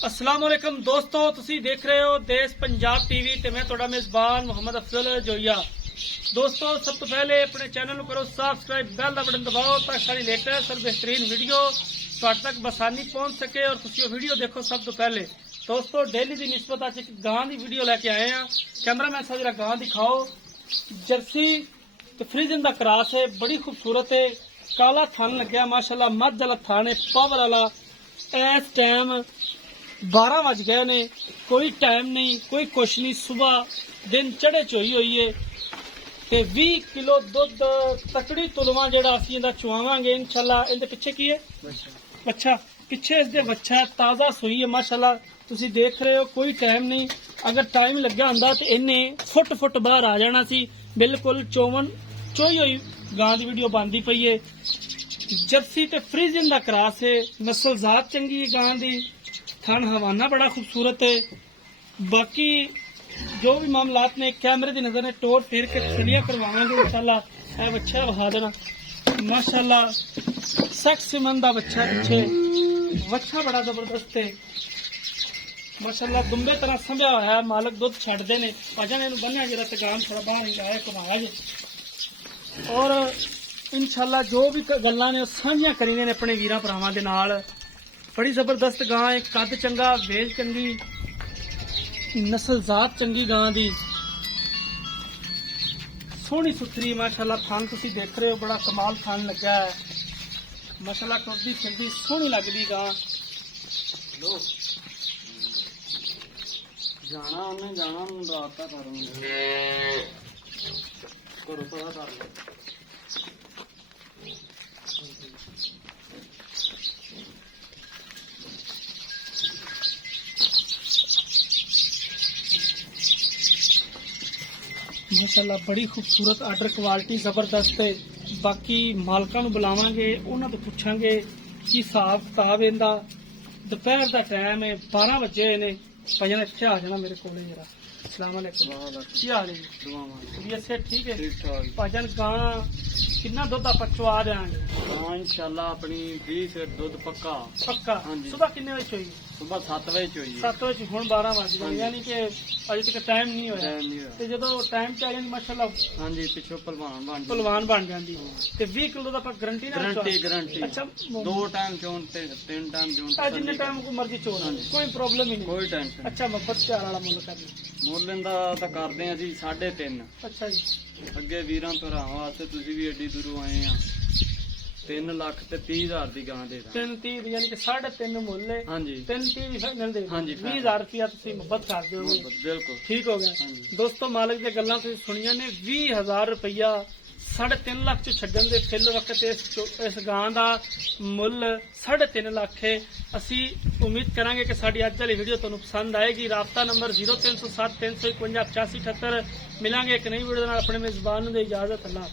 अस्सलाम वालेकुम दोस्तों, तुसी देख रहे हो देश पंजाब टीवी ते मैं तुहाडा मेजबान मोहम्मद अफजल जोइया। दोस्तों, सब तो पहले अपने चैनल को करो सब्सक्राइब, बेल का बटन दबाओ ताकि सारी लेटेस्ट और बेहतरीन वीडियो तुहाडे तक बसानी पहुंच सके और तुसी वो वीडियो देखो सब तो पहले। दोस्तों, डेली की निस्बत अच एक गां की वीडियो लैके आए हैं। कैमरामैन साहब जरा गां दिखाओ। जर्सी ते फ्रीजन का क्रॉस है, बड़ी खूबसूरत है। काला थन लग्या माशाल्लाह, मझ वाला थन है, पावर वाला। इस टाइम 12 बज गए ने, कोई टाइम नहीं, कोई कुछ नहीं। सुबह दिन चढ़े चोई हुई है ते 20 किलो दुध तकड़ी तुलवा जेड़ा असीं इहदा चुआवांगे इंशाल्लाह। इहदे पिछे की है बच्चा, पिछे इसदे बच्चा ताज़ा सूई है माशाल्लाह। तुसी देख रहे हो, कोई टाइम नहीं। अगर टाइम लग्या हुंदा ते इन्ने फुट फुट बाहर आ जाना सी। बिल्कुल चोई हुई गां दी वीडियो बनदी पई है। जर्सी ते फ्रीजन दा क्रॉस है, नस्ल जात चंगी है गां दी। थन हवाना बड़ा खूबसूरत है। बाकी जो भी मामलात ने कैमरे की नजर ने टोर फेर के तसलियां करवाएंगे इंशाल्लाह। है बच्चा बहा देना माशाल्लाह, सेक्स सिमन दा बच्चा पीछे, बच्चा बड़ा जबरदस्त है माशाल्लाह। दुम्बे तरह संभ्या हुआ है, मालक दुध छड्डदे ने। भजन इहनूं बन्निया जरा ते गां थोड़ा बाहर ही लाया घुमाया जे। और इंशाल्लाह जो भी गल्लां ने सांझियां करीने ने अपने वीरां भरावां दे नाल। बड़ी जबरदस्त गां है, कद चंगा, वेल चंगी, नस्ल जात चंगी गां दी, सोहनी सुथरी माशाल्लाह। थान तुसी देख रहे हो, बड़ा कमाल थान लगा है माशाल्लाह। टुरदी फिरदी सोहनी लगदी गां। जाना उन्हें जाना रात का करो पता कर लो। माशाल्लाह बड़ी खूबसूरत आर्डर क्वालिटी जबरदस्त है। बाकी मालकां नूं बुलावांगे, उन्हां तो पुछांगे की हिसाब किताब इहदा। दोपहर का टाइम है, 12 बजे ने। भजन इत्थे आ जाना मेरे कोले जरा। अस्सलाम वालेकुम, की हाल है जी? अच्छे ठीक है भजन। गां कितना दुध आप चुआ देंगे? हाँ इंशाल्लाह अपनी 20 से दूध पक्का पक्का। हाँ जी। सुबह कितने बजे चाहिए? सुबह 7 बजे चाहिए। 7 बजे हुण 12 बज गए, यानी कि अजे तक टाइम नहीं होया। टाइम नहीं होया। ते जदों टाइम च आ जांदी माशाल्लाह हाँ जी, पिछो पहलवान बन जाती। ते 20 किलो दा गारंटी ना? गारंटी। अच्छा, 2 टाइम चोन ते 3 टाइम चोन जिन्ने टाइम को मर्जी चोल, कोई प्रॉब्लम ही नहीं, कोई टेंशन। अच्छा मोहब्बत प्यार वाला मुल करना। ਮੁੱਲ ਦਾ ਤਾਂ ਕਰਦੇ ਆ ਜੀ 3.5। अच्छा जी, ਅੱਗੇ ਵੀਰਾਂ ਭਰਾਵਾਂ ਵਾਸਤੇ ਤੁਸੀਂ ਵੀ ਏਡੀ ਦੂਰੋਂ ਆਏ ਆ। 3,30,000 ਦੀ ਗਾਂ ਦੇ ਦਾਂ। 3.30 यानी कि 3.5 मुल है। ਹਾਂਜੀ 3.30 भी फाइनल दे। हाँ जी, 20,000 रुपया तुसीं मुहब्बत कर दोगे, ਬਿਲਕੁਲ ठीक हो गया। हाँ जी। दोस्तों, मालिक दी गल्लां तुसीं सुणियां ने। 20,000 रुपया 3.5 लाख च छड्डण दे फिल वक्त इस गां दा मुੱਲ 3.5 लाख है। असी उम्मीद करांगे कि साडी अज वाली वीडियो तुहानूं पसंद आएगी। राबता नंबर 0307 351 8578। मिलांगे एक नई वीडियो दे नाल। अपने मेजबान नूं दे इजाजत। अल्लाह।